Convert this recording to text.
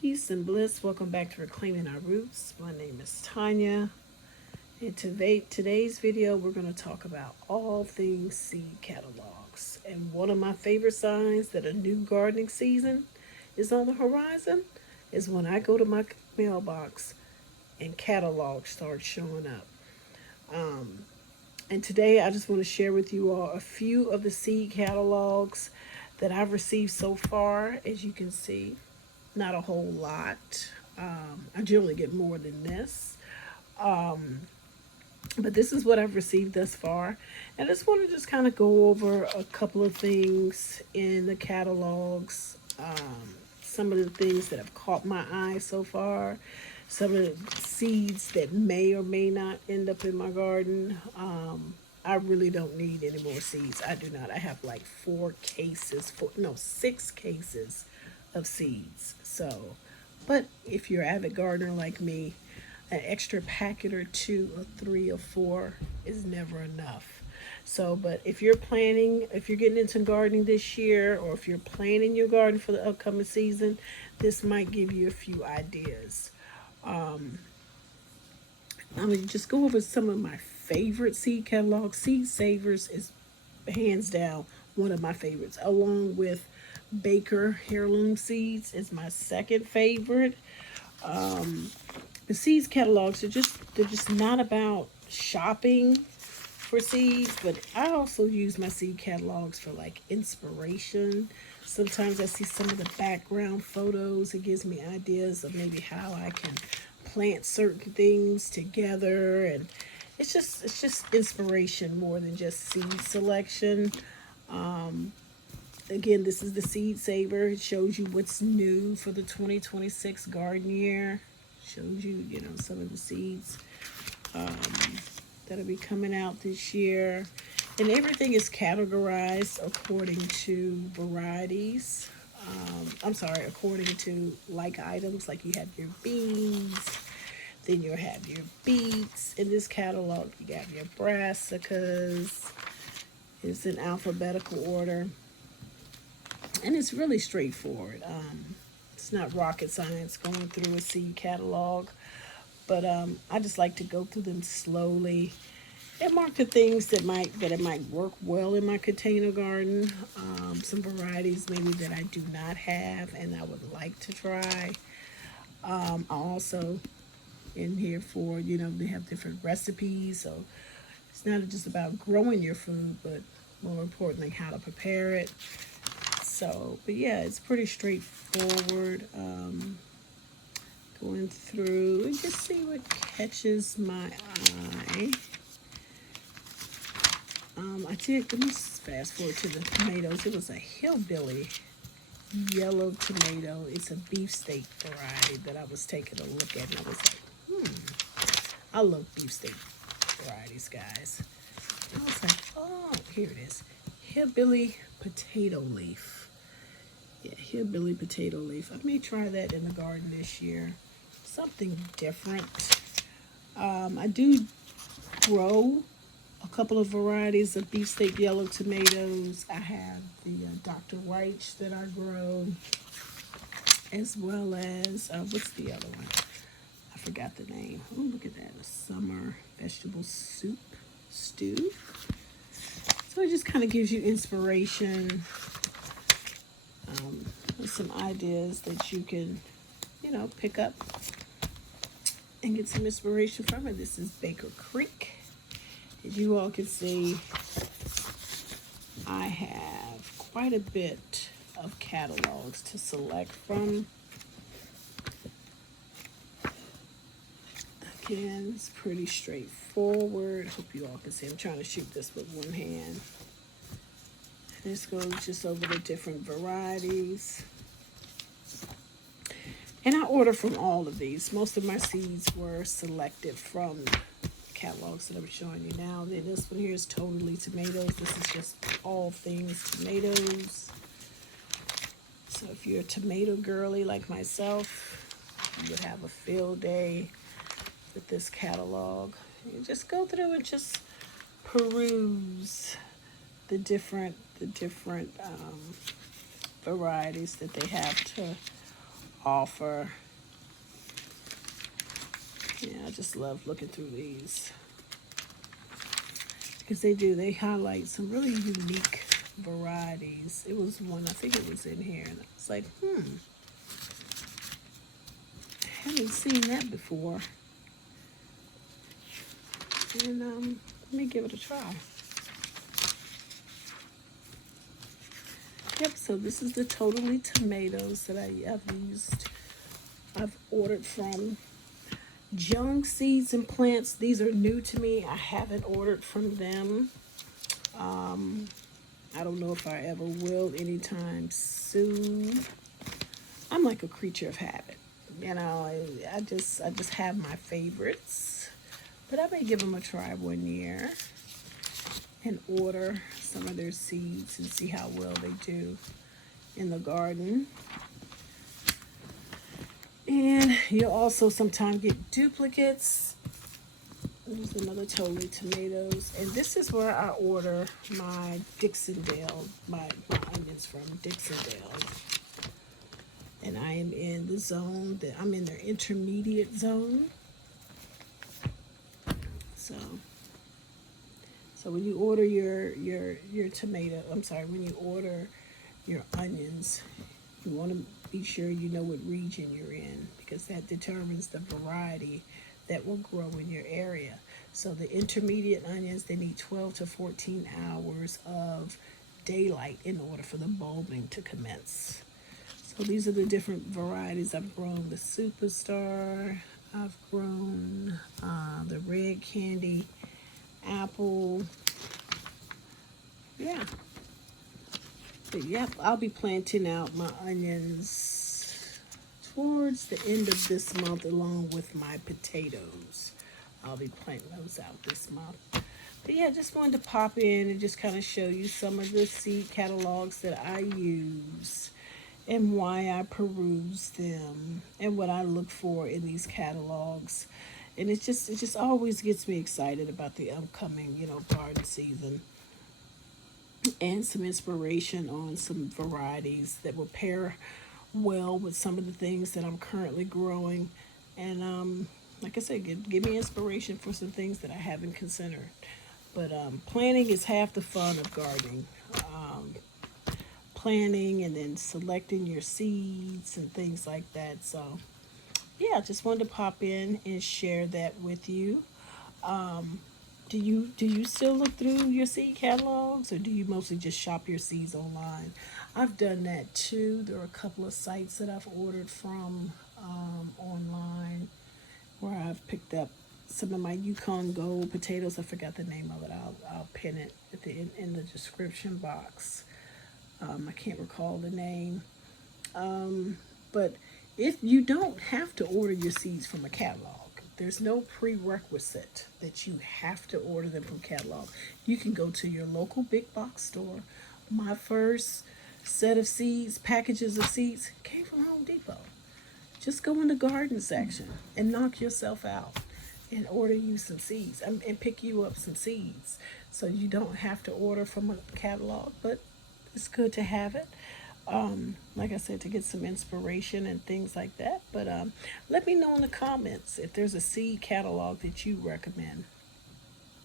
Peace and bliss. Welcome back to Reclaiming Our Roots. My name is Tanya. And today's video, we're going to talk about all things seed catalogs. And one of my favorite signs that a new gardening season is on the horizon is when I go to my mailbox and catalogs start showing up. Um, and today, I just want to share with you all a few of the seed catalogs that I've received so far. As you can see, not a whole lot. I generally get more than this. Um, but this is what I've received thus far. And I just want to just kind of go over a couple of things in the catalogs. Some of the things that have caught my eye so far. Some of the seeds that may or may not end up in my garden. I really don't need any more seeds. I do not. I have like 6 cases of seeds. So, but if you're an avid gardener like me, an extra packet or two or three or four is never enough. So, but if you're planning, if you're getting into gardening this year, or if you're planning your garden for the upcoming season, this might give you a few ideas. Um, I'm gonna just go over some of my favorite seed catalogs. Seed Savers is hands down one of my favorites, along with Baker Heirloom Seeds is my second favorite. Um, the seeds catalogs are they're just not about shopping for seeds, but I also use my seed catalogs for like inspiration. Sometimes I see some of the background photos. It gives me ideas of maybe how I can plant certain things together, and it's just inspiration more than just seed selection. Um, Again, this is the Seed Saver. It shows you what's new for the 2026 garden year. Shows you, some of the seeds um, that'll be coming out this year. And everything is categorized according to varieties. I'm sorry, according to like items. Like you have your beans, then you'll have your beets. In this catalog, you got your brassicas. It's in alphabetical order. And it's really straightforward. It's not rocket science going through a seed catalog, but I just like to go through them slowly and mark the things that it might work well in my container garden. Some varieties maybe that I do not have and I would like to try. I also in here for they have different recipes, so it's not just about growing your food, but more importantly how to prepare it. So, but yeah, it's pretty straightforward. Going through and just see what catches my eye. Let me fast forward to the tomatoes. It was a hillbilly yellow tomato. It's a beefsteak variety that I was taking a look at, and I was like, I love beefsteak varieties, guys. And I was like, oh, here it is. Hillbilly potato leaf. Yeah, hillbilly potato leaf. I may try that in the garden this year. Something different. I do grow a couple of varieties of beefsteak yellow tomatoes. I have the Dr. Reich that I grow, as well as, what's the other one? I forgot the name. Oh, look at that. A summer vegetable soup stew. So it just kind of gives you inspiration, with some ideas that you can, pick up and get some inspiration from it. This is Baker Creek. As you all can see, I have quite a bit of catalogs to select from. Again, it's pretty straightforward. Hope you all can see. I'm trying to shoot this with one hand. This goes just over the different varieties. And I order from all of these. Most of my seeds were selected from catalogs that I'm showing you now. Then this one here is totally tomatoes. This is just all things tomatoes. So if you're a tomato girly like myself, you would have a field day with this catalog. You just go through and just peruse the different varieties that they have to offer. Yeah, I just love looking through these because they highlight some really unique varieties. It was one, I think it was in here, and I was like, I haven't seen that before. And let me give it a try. Yep, so this is the Totally Tomatoes that I've ordered from Jung Seeds and Plants. These are new to me. I haven't ordered from them. I don't know if I ever will anytime soon. I'm like a creature of habit. You know, I just have my favorites. But I may give them a try one year and order some of their seeds and see how well they do in the garden. And you'll also sometimes get duplicates. There's another Totally Tomatoes. And this is where I order my Dixondale, my onions from Dixondale. And I am in the zone that I'm in the intermediate zone. So when you order your tomato, when you order your onions, you want to be sure you know what region you're in because that determines the variety that will grow in your area. So the intermediate onions, they need 12 to 14 hours of daylight in order for the bulbing to commence. So these are the different varieties I've grown. The Superstar, I've grown the Red Candy, Apple. Yeah. But yep, I'll be planting out my onions towards the end of this month along with my potatoes. I'll be planting those out this month. But yeah, just wanted to pop in and just kind of show you some of the seed catalogs that I use and why I peruse them and what I look for in these catalogs. And it just always gets me excited about the upcoming, garden season and some inspiration on some varieties that will pair well with some of the things that I'm currently growing. And like I said, give me inspiration for some things that I haven't considered. But planning is half the fun of gardening. Planning and then selecting your seeds and things like that. So yeah, just wanted to pop in and share that with you. Do you still look through your seed catalogs or do you mostly just shop your seeds online? I've done that too. There are a couple of sites that I've ordered from online where I've picked up some of my Yukon Gold potatoes. I forgot the name of it. I'll pin it at in the description box. I can't recall the name. But if you don't have to order your seeds from a catalog, there's no prerequisite that you have to order them from catalog. You can go to your local big box store. My first set of seeds, packages of seeds, came from Home Depot. Just go in the garden section and knock yourself out and order you some seeds and pick you up some seeds. So you don't have to order from a catalog, but it's good to have it. Like I said, to get some inspiration and things like that. But let me know in the comments if there's a seed catalog that you recommend.